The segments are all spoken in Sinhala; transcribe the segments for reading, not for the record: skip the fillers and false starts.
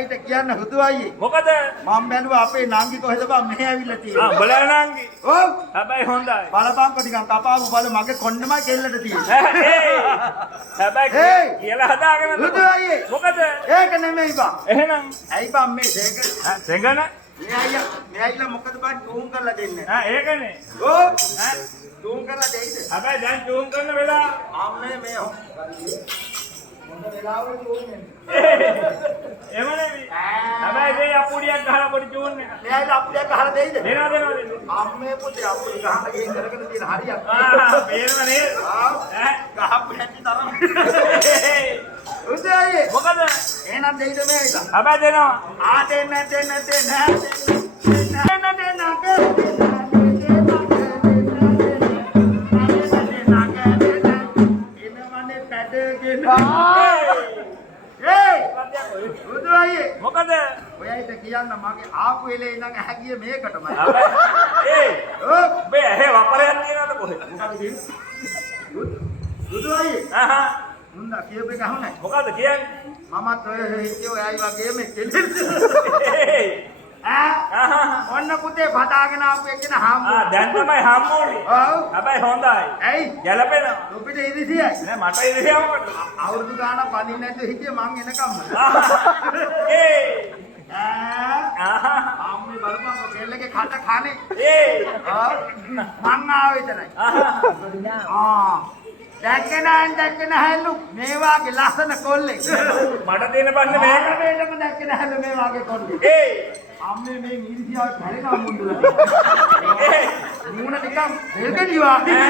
ඔයයිට කියන්න හුදු අයියේ. මොකද? මම බැලුවා අපේ නංගි කොහෙද බං මෙහෙ ඇවිල්ලා තියෙන්නේ. බලලා නංගි. ඔව්. හැබැයි හොඳයි. බලපංකො ටිකක් කපාපු බල මගේ කොණ්ඩමයි කෙල්ලට තියෙන්නේ. හැබැයි කියලා හදාගෙන හුදු අයියේ. මොකද? ඒක නෙමෙයි බං. එහෙනම් ඇයි බං මේ දෙක සෙංගන? මේ අයියා මොකද බං ටූන් කරලා දෙන්නේ? ඒකනේ. ඔව්. ටූන් කරලා දෙයිද? හැබැයි දැන් ටූන් කරන වෙලාව අම්මේ මේ හොඳ වෙලාවට ටූන් වෙන්නේ. එමනේ. හැබැයි මේ අපුඩියක් ගහලා පොඩි ටූන් එක. මේ අයියා අප්පියක් ගහලා දෙයිද? දෙනවා. අම්මේ පුතේ අප්පිය ගහලා ඒ කරගෙන තියෙන හරියක්. පේනව නේද? ගහපු හැටි තරම්. උදේ මොකද? එහෙනම් දෙයිද මේ අයියා? හැබැයි දෙනවා. දෙන්න. මොකද? ඔයයිට කියන්න මගේ ආපු වෙලේ ඉඳන් ඇහැගිය මේකටමයි. ඔබේ ඇහි වපරයක් තියනවද කොහෙද? මුන්දා කියපේ ගහන්නේ. මොකද කියන්නේ? මමත් ඔය හිටියේ ඔයයි වගේම කෙලෙස්. ඔන්න පුතේ පදාගෙන ආපු එකන හම්බුනේ. දැන් තමයි හම්බුනේ. ඔව්. හැබැයි හොඳයි. ඇයි? ගැලපෙනවා. ඔබට ඉරිසියයි. නෑ මට ඉරිසියවකට. අවුරුදු ගානක් පදින්න නැතුව හිටියේ මං එනකම්ම. අම්මේ බලපංකො කෙල්ලගේ කට කනේ. මං ආව විතරයි. දැක්කෙන හැලු මේ වාගේ ලස්සන කොල්ලෙක්. මට දෙන බන්නේ මේක. මේකම දැක්කෙන හැලු මේ වාගේ කොල්ලෙක්. අම්මේ මේ මිරිසියාව පැලෙනවා මුන්දුලා. මූණ නිකන් දෙල්කඩි වාගේ.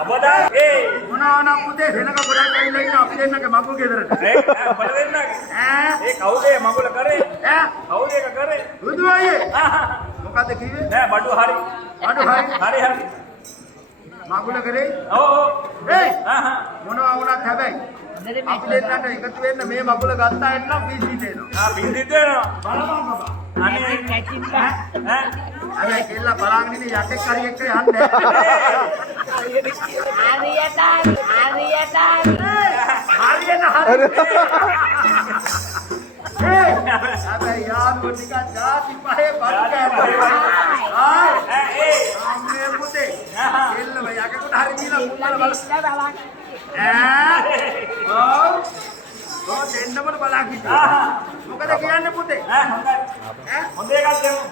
අපදා මොනවා පුතේ වෙනක ගොඩක් ඇවිල්ලා ඉන්න අපි දෙන්නගේ මගුල් ගෙදරට. බල දෙන්නගේ. කවුද මගුල කරේ? කවුද ඒක කරේ? බුදු අයියේ. මොකද්ද කිව්වේ? නෑ බඩු හරි. හරි. මගුල කරේ? ඔව්. මොනවා වුණත් හැබැයි අපි දෙන්නට එකතු වෙන්න මේ මගුල ගත්තා එන්නම් පිස්සි දෙනවා. පිස්සි දෙනවා. බලපන් බබා. අනේ කැචින්නා. හැබැයි කෙල්ලා බලාගෙන ඉන්නේ යකෙක් හරි එක්ක යන්නේ. හැබැයි යාළුවෝ ටිකක් ජාති පහේ බඩු කෑවා. අම්මේ පුතේ. කෙල්ලව යකෙකුට හරි දීලා මුන්නල බලන්න. ඔව් දෙන්නම බලා කිව්වා. මොකද කියන්නේ පුතේ? හොඳ එකක් දෙමු.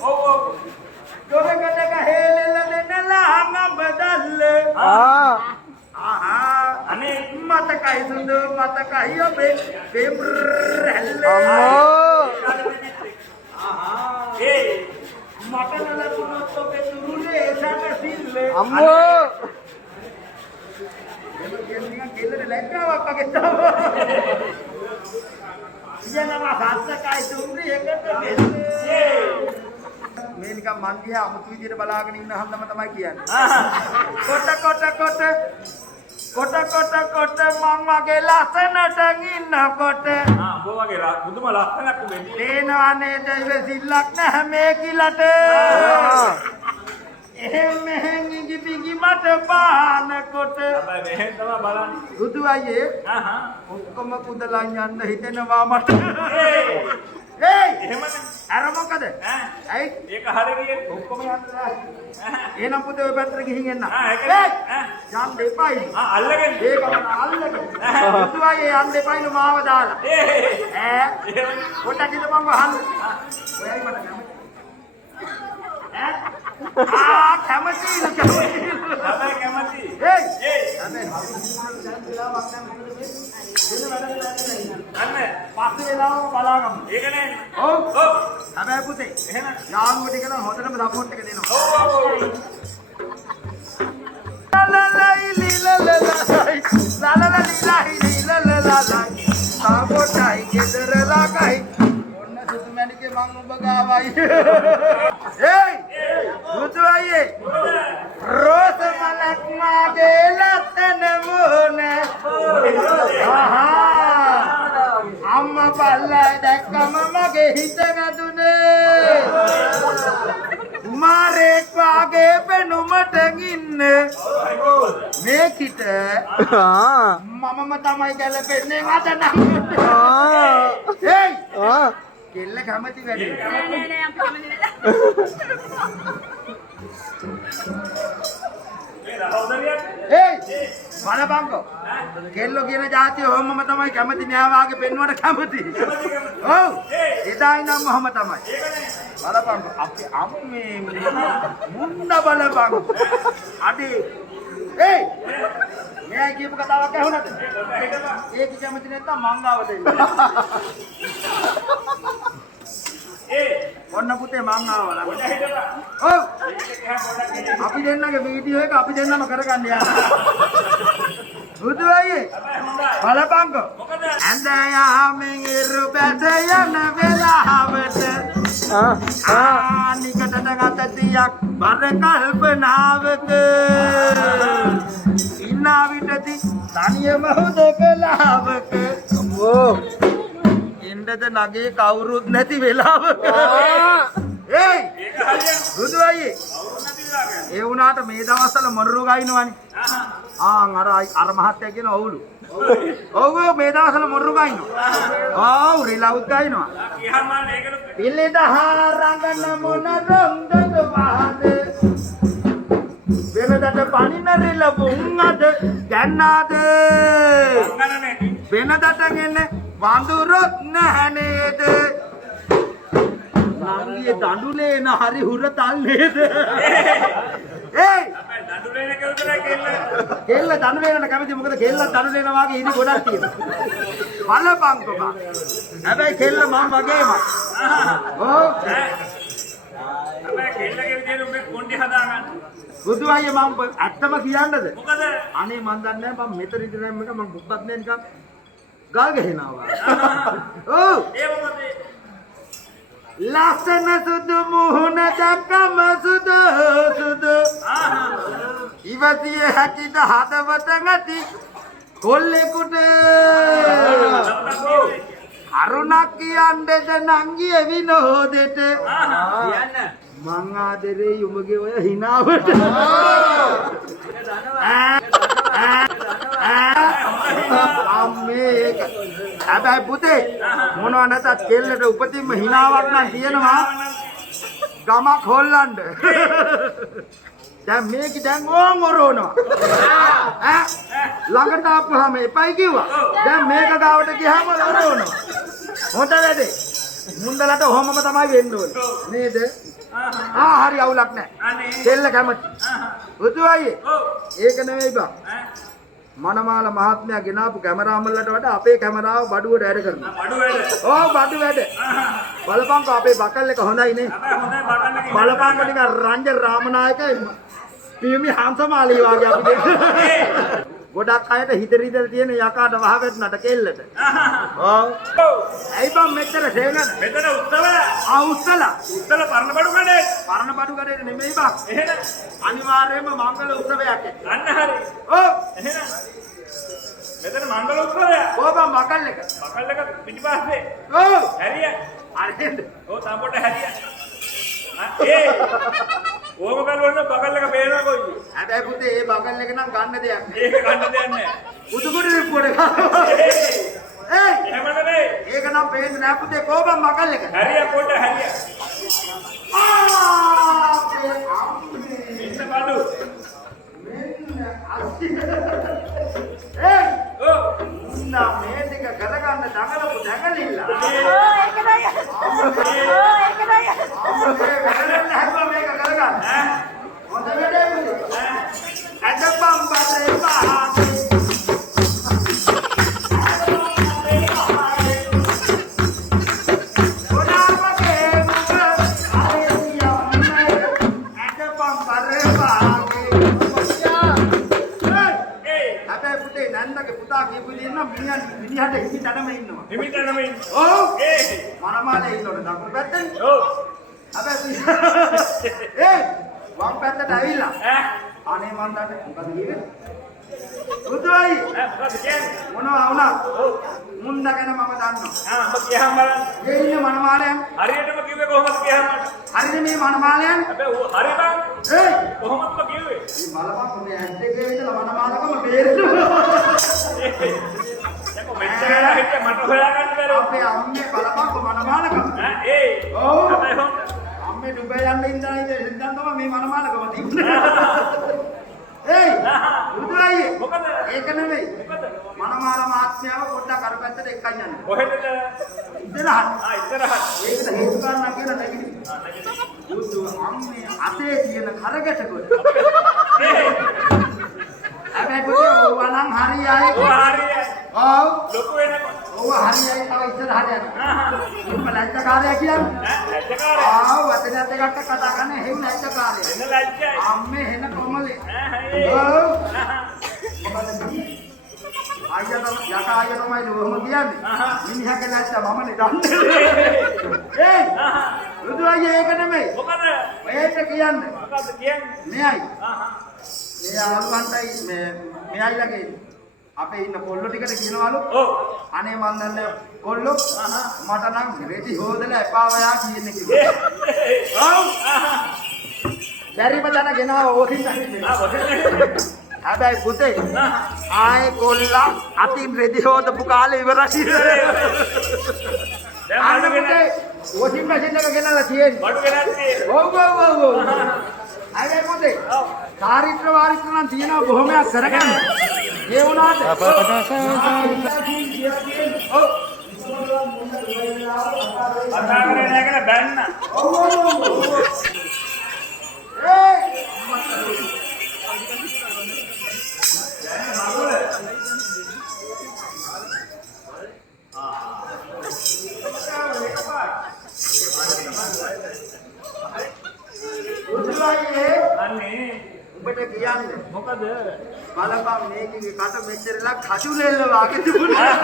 ඔව්. දොරකට ගහේලෙල දෙන්නලා හංගම් බදල්ල. අනේ මතකයි සුදු මතකයි ඔබේ බෙම්රැල්ල. මට නලකුණොත් ඔබේ තුරුලේ සැකසිල්ල. අම්මෝ කෙල්ලට ලැජ්ජාවක් වගේ තමයි. ඉයනවා සස්සකයි තුරුලේ එකට මෙල්ලේ. මේ නිකන් මන් දිහා අමුතු විදියට බලාගෙන ඉන්න හන්දම තමයි කියන්නේ. කොට මං වගේ ලස්සනට ඉන්නකොට බෝ වගේ බුදුම ලස්සනක් වෙන්නේ. දේනවා නේද ඉවසිල්ලක් නැහැ මේ කිලට. එහෙම මෙහෙන් ඉඟි මට පානකොට. හැබැයි මෙහෙන් තමයි බලන්නේ. බුදු අයියේ ඔක්කොම කුදලන් යන්න හිතෙනවා මට. එහෙමනේ. අර මොකද? ඇයි? ඒක හරියට ඔක්කොම යන්න එහෙනම් පුතේ ඔය පැත්තට ගිහින් එන්න. යන්න දෙපයි. අල්ලගෙන. ඒක අල්ලගෙන. බුදු අයියේ යන්න දෙපයිලු මාව දාලා. පොඩ්ඩක් ඉඳපන් වහන්න. ඔයයි මට කැමති. කැමති. අන්න පස්සේ වෙලාවම බලාගමු. ඒකනේ. ඔව්. හැබැයි පුතේ එහෙනම් යාළුවෝ ටික නම් හොඳටම සපෝට් එක දෙනවා. සපෝට්යි ගෙදරලා කයි ඔන්න සුදු මැණිකේ මං ඔබ ගාවයි. බුදු අයියේ රෝස මලක් මාගේ ලස්සන මොන. අම්මා බල්ලා දැක්කම මගේ හිත වැදුනේ. මාරේක් වාගේ පෙනුමට ඉන්න මේකිට මමම තමයි ගැලපෙන්නේ අද නම්. කෙල්ල කැමති වැඩේ. නෑ අපි කැමති නෑ. ඒයි බලපංකෝ. කෙල්ලෝ කියන જાතිය ඔහොමම තමයි කැමති නෑ වාගේ පෙන්වන්න කැමති. ඔව්. එදා ඉඳන්ම ඔහොම තමයි. බලපංකෝ අපි අම්මේ මුන්න බලපංකෝ. අඩේ. ඒයි මෙයා කියපු කතාවක් ඇහුණාද? ඒක කැමති නැත්නම් මංගාවට එන්න. ඔන්න පුතේ මං ආවා. ඔව්. අපි දෙන්නගේ වීඩියෝ එක අපි දෙන්නම කරගන්න යනවා. බුදු අයියේ. බලපංකෝ. ඇඳ යාමෙන් ඉරු බැස යන වෙලාවට නිකටට ගත තියක් බර කල්පනාවක ඉන්නා විටදී තනියම හුදකලාවක ඉන්නද නගේ කවුරුත් නැති වෙලාවක ඒයි බුදු අයියේ ඒ වුණාට මේ දවස්වල මොනරු ගයින්නවනේ අර මහත්තයා කියන ඔවුලු ඔව් මේ දවස්වල මොනරු ගයින්නවා ඔව් රිලවුත් ගයින්නවා පිළිද හරංගන මොන රොන්දද වහද වෙනදට පණින රිල වුණාද ගන්නාද වෙනදට ගෙන්නේ වඳුරොත් නැහැ නේද නංගියේ දඬුලේන හරි හුරතල් නේද ඒයි දඬුලේන කෙල්ල දඬුලේනට කැමති මොකද කෙල්ල දඬුලේන වාගේ ඉදි ගොඩක් තියෙනවා බලපංකෝ බා හැබැයි කෙල්ල මම වගේමයි ඔව් හැබැයි කෙල්ලගේ විදියට උඹේ කොණ්ඩි හදාගන්න බුදු අයියේ මම ඇත්තම කියන්නද මොකද අනේ මන් දන්නේ නැහැ මම මෙතන ඉඳන් එක මම බුක්වත් නෑ නිකන් ගල් ගහනවා ඔව් ඒ මොකද ලස්සන සුදු මුහුණ දැක්කම සුදු සුදු ඉවතිය හැකිද හදවත නැති කොල්ලෙකුට කරුණක් කියන්නේද නංගිය විනෝදෙට කියන්න මං ආදරේ උඹගේ ඔය හිනාවට අම්මේ හැබැයි පුතේ මොනවා නැතත් කෙල්ලට උපතින්ම හිනාවක් නම් තියෙනවා ගමක් හොල්ලන්න දැන් මේක දැන් ඕන් ඔරෝනවා ළඟට ආපුවාම එපයි කිව්වා දැන් මේක ගාවට ගියාම ඔරෝනවා හොඳ වැඩේ මුන්දලට ඔහොමම තමයි වෙන්න ඕනේ නේද හරි අවුලක් නැහැ කෙල්ල කැමති බුදු අයියේ ඒක නෙවෙයි බා මනමාල මහත්මයා ගෙනාපු කැමරාමල්ලට වඩා අපේ කැමරාව බඩුවට වැඩ කරනවා. බඩු වැඩ. ඔව් බඩු වැඩ. බලපංකෝ අපේ බකල් එක හොඳයි නේ. හොඳයි බකල් එක. බලපංකෝ නිකන් රංජන් රාමනායක පියමි හංසමාලී වගේ අපි දෙන්න. ගොඩක් අයට හිතරිදල තියෙන යකාට වහගන්නට කෙල්ලට. ඔව්. ඇයි බං මෙච්චර සේනද? මෙතන උත්සව. උත්සල පරණ බඩු කඩේ. පරණ බඩු කඩේ නෙමෙයි බං. එහෙනම් අනිවාර්යයෙන්ම මංගල උත්සවයක්. අන්න හරි. ඔව්. එහෙනම් මෙතන මංගල උත්සවය. ඔව් බං බකල් එක පිටිපස්සේ. ඔව්. හැරිය. හරිද? ඔව් තාපොට හැරිය. ඕක බලන්න බකල් එක පේනවා කොයි. හැබැයි පුතේ මේ බකල් එක නම් ගන්න දෙයක් නෑ. ඒක ගන්න දෙයක් නෑ. උඩුකොඩ රිප්පුවට ගන්නවා. ඒයි එහෙම නෙමෙයි. ඒක නම් පේන්නේ නෑ පුතේ කොහොම බකල් එක. හරිය පොඩ හරිය. මෙන්න බඩු. මෙන්න අස්ති. ඒයි ඔව්. උන්නා මේ දෙක කරගන්න දඟලපු දඟලිල්ල. ඒක නෑ. ඒක නෑ. මේක කරගන්න. හොඳ වැඩේ පුතේ. අදපම් බරේ පහත්. මිනිහට හිමිටනම ඉන්නවා. හිමිටනම ඉන්නවා. ඔව්. ඒ මනමාලේ ඉන්නවනේ දකුණු පැත්තේ. ඔව්. හැබැයි ඒ වම් පැත්තට ඇවිල්ලා. අනේ මන් දන්නේ මොකද කියන්නේ? බුදුයි. මොකද කියන්නේ? මොනවා වුණා? ඔව්. මුන්දා ගැන මම දන්නවා. ඔබ කියහම බලන්න. මේ ඉන්නේ මනමාලයන්. හරියටම කිව්වේ කොහොමද කියහම? හරිද මේ මනමාලයන්? හැබැයි හරි බං. ඒ කොහොමද කිව්වේ? මේ බලපන් මේ ඇඩ් එකේ ඉඳලා මනමාලකම බේරෙන්න. මෙච්චර වෙලා හිටිය මට හොයාගන්න බැරුව. අපේ අම්මේ බලපංකො මනමාලකම. ඒ. ඔව්. හැබැයි හොඳ. අම්මේ දුබයි යන්න ඉඳලා ඉඳන් තමයි මේ මනමාලකම තිබුණේ. ඒයි බුදු අයියේ මොකද? ඒක නෙමෙයි. මොකද? මනමාල මහත්මයාව පොඩ්ඩක් අර පැත්තට එක්කන් යන්න. කොහෙද? ඉතනහත්. ඉතරහත්. ඒකට හේතු කාරණා කියලා නැගිටිනවා. බුදු අම්මේ අතේ තියෙන කරගැට කොට. හැබැයි පුතේ ඕවා නම් හරියයි. ඔය හරියයි. ඔව්. ලොකු වෙනකොට. ඕවා හරියයි තව ඉස්සරහට යනවා. ඔබ ලැජ්ජකාරයා කියන්නේ. ලැජ්ජකාරයා. ආව් වචනයත් දෙකක් කතා කරන හේම ලැජ්ජකාරයා. එන ලැජ්ජයි. අම්මේ හෙන කොමලේ. ඒ. ඔව්. අයියා තමයි යක අයියා තමයි ඔහොම කියන්නේ. මිනිහාගේ නැත්ත මමනේ දන්නේ. ඒ බුදු අයියා ඒක නෙමෙයි. මොකද? ඔයට කියන්නේ. මොකද කියන්නේ? මෙයයි. මේ ආලුවන්ටයි මෙයයිලගේ අපේ ඉන්න කොල්ලෝ ටිකට කියනවලු. ඔව්. අනේ මන් දන්නේ කොල්ලෝ මට නම් රෙදි හොදලා එපා වයා කියන්නේ කිව්වා. ඔව්. බැරිම තන ගෙනාව ඕකින් නැහැ. හැබැයි පුතේ ආයේ කොල්ලා අතින් රෙදි හොදපු කාලේ ඉවරයි. දැන් මඩු ගෙනත් ඕකින් මැෂින් එක ගෙනලා තියෙන්නේ. මඩු ගෙනත් තියෙනවා. ඔව්. අයියේ පුතේ ඔව්. චාරිත්‍ර වාරිත්‍ර නම් තියෙනවා බොහොමයක් කරගන්න. ඒ වුණාට ඔව්. කතා කරේ නැහැ කියලා බැන්න. ඒ උතුරායේ අනේ උඹට කියන්නේ මොකද? බලපන් මේකේ කට මෙච්චරලා කටුලෙල්ල වාගේ තිබුණා.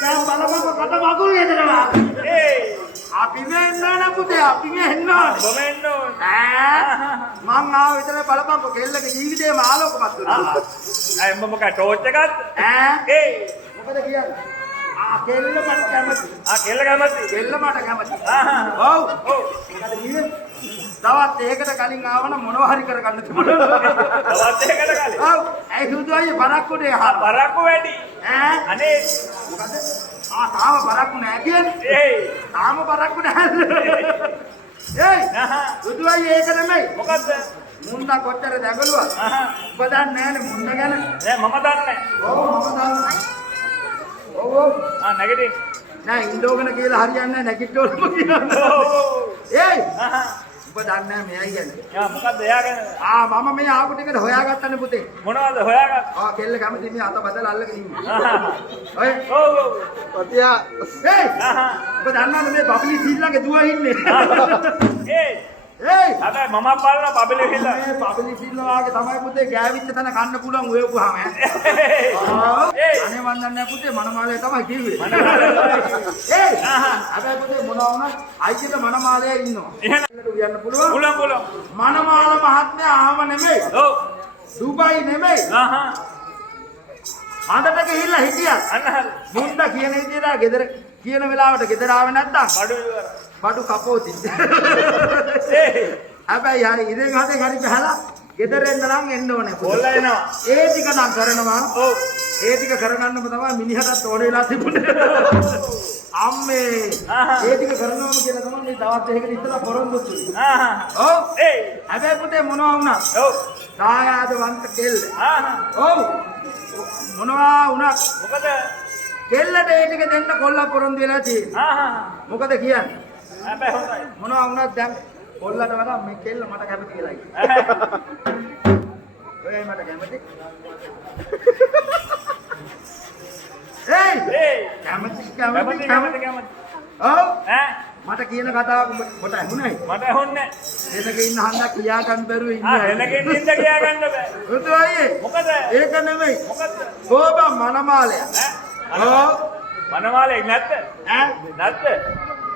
දැන් බලපන් කට වගුල් නේදනවා. ඒ අපි මෙන්න පුතේ අපි මෙන්න. බොමෙන්න ඕන. මං ආව විතර බලපන් කෙල්ලගේ ජීවිතේම ආලෝකමත් වුණා. අය මම මොකද ටෝච් එකක්ද? ඒ මොකද කියන්නේ? කෙල්ල මට කැමති. කෙල්ල කැමති. කෙල්ල මට කැමති. ඔව්. ඔව්. මොකද කිව්වේ? තවත් ඒකට කලින් ආවනම් මොනවා හරි කරගන්න තිබුණා. තවත් එකකට කලින්. ඔව්. ඒ සුදු අයියේ බරක්කුඩේ අහන. බරක්කු වැඩි. අනේ මොකද? තාම බරක්කු නෑ කියන්නේ. ඒ තාම බරක්කු නෑ. ඒයි. සුදු අයියේ ඒක නෙමෙයි. මොකද්ද? මුන්දා කොච්චර දැඟලුවා. ඔබ දන්නේ නෑනේ මුන්දා ගැන. නෑ මම දන්නේ. ඔව් මම දන්නවා. ඔව් ඔව්. නැගිටින්. නෑ ඉන්දෝගන කියලා හරියන්නේ නෑ නැගිට්ටෝලම කියනවා. ඒයි. ඔබ දන්නේ නෑ මෙයයි කියන්නේ. යා මොකද්ද එයා ගැන? මම මේ ආපු ටිකට හොයාගත්තනේ පුතේ. මොනවද හොයාගත්ත? කෙල්ල කැමති මේ අත බදලා අල්ලගෙන ඉන්නේ. ඔය ඔව් ඔව්. පතියා. ඒයි. ඔබ දන්නවද මේ බබලි සීල්ලගේ දුව ඉන්නේ? ඒ ඒයි. හැබැයි මම බලන බබලි හිල්ල. මේ බබලි සීල්ලවාගේ තමයි පුතේ ගෑවිච්ච තැන කන්න පුළුවන් උයපුවාම ඈ. අනේ මන් දන්නේ පුතේ මනමාලය තමයි කිව්වේ. ඒයි. හැබැයි පුතේ මොනවා වුණත් අයියට මනමාලය ඉන්නවා. එහෙනම් කියන්න පුළුවන්. පුළුවන්. මනමාල මහත්මයා ආව නෙමෙයි. ඔව්. දුබයි නෙමෙයි. හඳට ගිහිල්ලා හිටියා. අන්න හරි. මුන්දා කියන විදිහට ගෙදර කියන වෙලාවට ගෙදර ආවේ නැත්තම් බඩු ඉවර. බඩු කපෝති. ඒ හැබැයි හරි ඉතින් හදේ හරි බහලා ගෙදර එන්න නම් එන්න ඕනේ. බෝල එනවා. ඒ ටික නම් කරනවා. ඔව්. ඒ ටික කරගන්නම තමයි මිනිහටත් ඕන වෙලා තිබුණේ. අම්මේ ඒ ටික කරනවම කියලා තමයි මේ දවස් දෙකකට ඉස්සලා පොරොන්දු දුන්නේ. ඔව්. ඒ හැබැයි පුතේ මොනවා වුණත් ඔව්. සායාදවන්ත කෙල්ල. ඔව්. මොනවා වුණත් මොකද? කෙල්ලට ඒ ටික දෙන්න කොල්ලා පොරොන්දු වෙලා තියෙන්නේ. මොකද කියන්නේ? හැබැයි හොඳයි. මොනවා වුණත් දැන් කොල්ලට වඩා මේ කෙල්ල මට කැමති කියලා ඉන්නේ. ඔයයි මට කැමති. ඒ කැමති. ඔව්. මට කියන කතාව ඔබට ඇහුණයි. මට ඇහුන්නේ. එතක ඉන්න හන්දා කියා ගන්න බැරුව ඉන්නේ. එනකින් නින්ද කියා ගන්න බෑ. උතු අයියේ. මොකද? ඒක නෙමෙයි. මොකද? කෝබ මනමාලය. ඔව්. මනමාලේ නැත්ද? නැත්ද?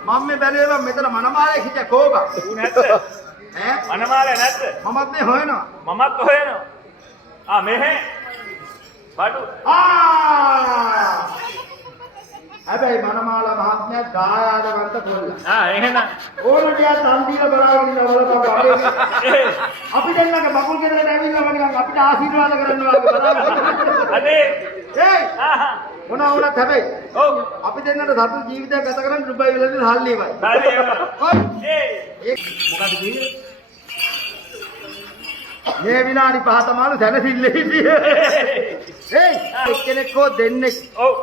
මම මේ බැලුවා මෙතන මනමාලය හිටිය කෝබ. ඌ නැත්ද? මනමාලේ නැත්ද? මමත් මේ හොයනවා. මමත් හොයනවා. මෙහෙ. බඩු. හැබැයි මනමාලා මහත්මයා දායාදවන්ත කොල්ලා. එහෙනම් ඕන ටිකක් තන් දීලා බලාගෙන ඉන්න බලපන් අපි දෙන්නගේ බකුල් කෙරේට ඇවිල්ලා නිකන් අපිට ආශිර්වාද කරනවා වගේ බලාගෙන. අනේ ඒයි මොනවා වුණත් හැබැයි ඔව් අපි දෙන්නට සතුටු ජීවිතයක් ගත කරන්න රුපියල් වලින් හල්ලියමයි. මොකද කියන්නේ? මේ විනාඩි 5 තමයි දැනසිල්ලේ හිටියේ. ඒයි එක්කෙනෙක් හෝ දෙන්නෙක් ඔව්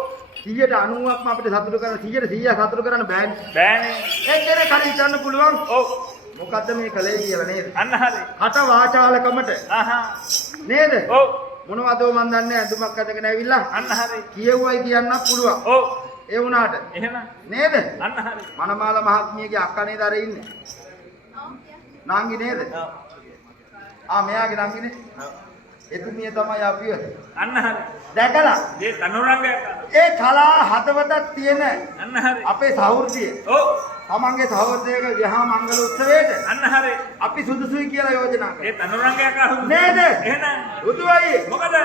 190ක්ම අපිට සතුටු කරන්න 100% සතුටු කරන්න බෑනේ. බෑනේ. එක්කෙනෙක් හරි හිතන්න පුළුවන්. ඔව් මොකද්ද මේ කලේ කියලා නේද? අන්න හරි. කට වාචාලකමට නේද? ඔව් මොනවද මන් දන්නේ ඇඳුමක් අදගෙන ඇවිල්ලා අන්න හරි. කියෙව්වයි කියන්නත් පුළුවන්. ඔව් ඒ වුණාට එහෙනම් නේද? අන්න හරි. මනමාලා මහත්මියගේ අක්කා නේද අර ඉන්නේ? නාංගි නේද? මෙයාගේ නාංගිනේ. එතුමිය තමයි අපිව. අන්න හරි. දැකලා ඒ තනුරංගය. ඒ කලා හදවතක් තියෙන අන්න හරි. අපේ සහෘදිය. ඔව් තමන්ගේ සහෘදයක විවාහ මංගල උත්සවයේට අන්න හරි. අපි සුදුසුයි කියලා යෝජනා කරා. ඒ තනුරංගය කහු නේද? එහෙනම් බුදුවයි මොකද?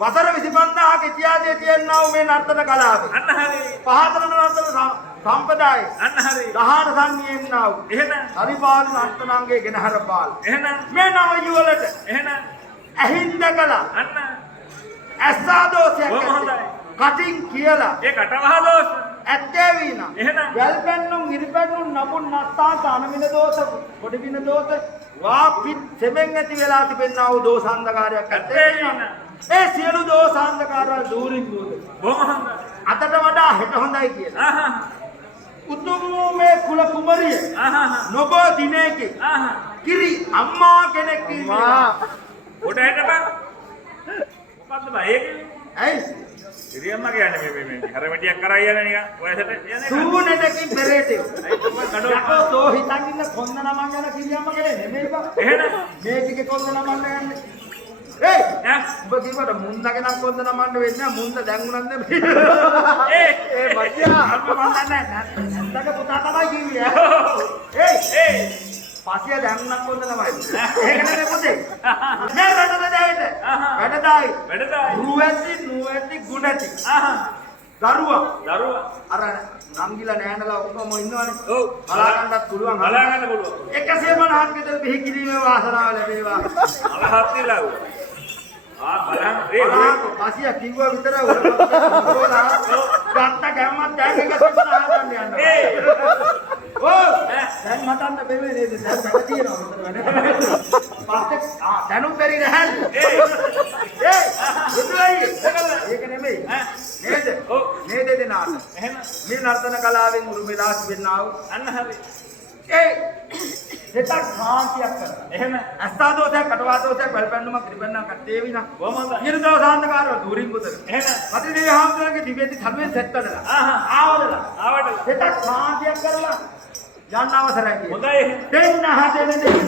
වසර 25ක ඉතිහාසයේ තියෙනා මේ නර්තන කලාව. අන්න හරි. පහතන නර්තන සම්ප්‍රදාය. අන්න හරි. දහාර සංනියෙන්නා වූ. එහෙනම් හරිපාලු නර්තනාංගයේ ගෙනහර පාල. එහෙනම් මේ නව යුවලට එහෙනම් ඇහින්ද කළා. අන්න ඇස්සාදෝසයක් බොහොම හොඳයි. කටින් කියලා ඒ කටවහ දෝෂ. ඇත්තේ වීනා. එහෙනම් වැල්පැන්නුම් ඉරිපැන්නුම් නපුන් නත්තා තනමින දෝෂ කොඩිවින දෝෂ වාපිත් සෙමෙන් ඇති වෙලා තිබෙනා වූ දෝසාන්ධකාරයක් ඇත්තේ වීනා. ඒ සියලු දෝසාන්ධකාරවල දූරින් දුර. බොහොම හොඳයි. අතට වඩා හෙට හොඳයි කියලා. උතුම් මේ කුල කුමරිය නොබෝ දිනයකේ කිරි අම්මා කෙනෙක් ඉන්නවා. උඩ හිටපන්. මොකද්ද බා ඒක? ඇයි? ඉරියම්ම කියන්නේ මේ හරමැටියක් කරා යන නිකන් වයසට යන්නේ. සූනෙටකින් පෙරේටේ. අයි තමයි කඩෝ. යකෝ තෝ හිතන් ඉන්න කොන්ද නමන් යන කිරියම්ම කෙනේ නෙමෙයි බා. එහෙනම් මේ ටිකේ කොන්ද නමන්න යන්නේ. ඒයි උඹ කිව්වට මුන්දගේ නම් කොන්ද නමන්න වෙන්නේ නැහැ. මුන්ද දැන් උනත් නෙමෙයි. ඒ මචියා අපි මන් දන්නේ නැහැ. නැන්දගේ පුතා තමයි කිව්වේ. ඒයි පසිය දැන් උනත් කොන්ද නමයි. ඒක නෙමෙයි පුතේ. මේ රටද දැයිද? වැඩදායි. වැඩදායි. නුවැති ගුණැති. දරුවා අර නංගිලා නෑනලා ඔක්කොම ඉන්නවනේ. ඔව්. බලා ගන්නත් පුළුවන්. බලා ගන්න පුළුවන්. 150ක් විතර බෙහි කිරීමේ වාසනාව ලැබේවා. අලහත් ඉලව. බලන්න ඒ පසිය කිව්වා විතර ගත්ත ගැම්මත් දැන් 150 හදන්න යනවා. දැන් මටන්න බැලුවේ නේද? දැන් පැක තියෙනවා විතර වැඩ. පස්සේ දැනුම් බැරි නැහැ. ඒක නෙමෙයි. නේද? ඔව්. නේද දෙනාට. එහෙනම් මේ නර්තන කලාවෙන් උරුමලා තිබෙනා වූ අන්න හරි. හිතක් සාන්තියක් කරනවා. එහෙම අස්තාදෝසයක් කටවාදෝසයක් වැල්පැන්නුමක් ත්‍රිපන්නක් කටේ විනා. කොහොමද? නිර්දෝ සාන්තකාරව දුරින් පුතර. එහෙම පතිදේව හාමුදුරන්ගේ දිවෙති සමුවේ සෙට් කරලා. ආවදලා. හිතක් සාන්තියක් කරලා යන්න අවසරයි කියලා. හොඳයි එහෙම. දෙන්න හදෙන දෙන්න.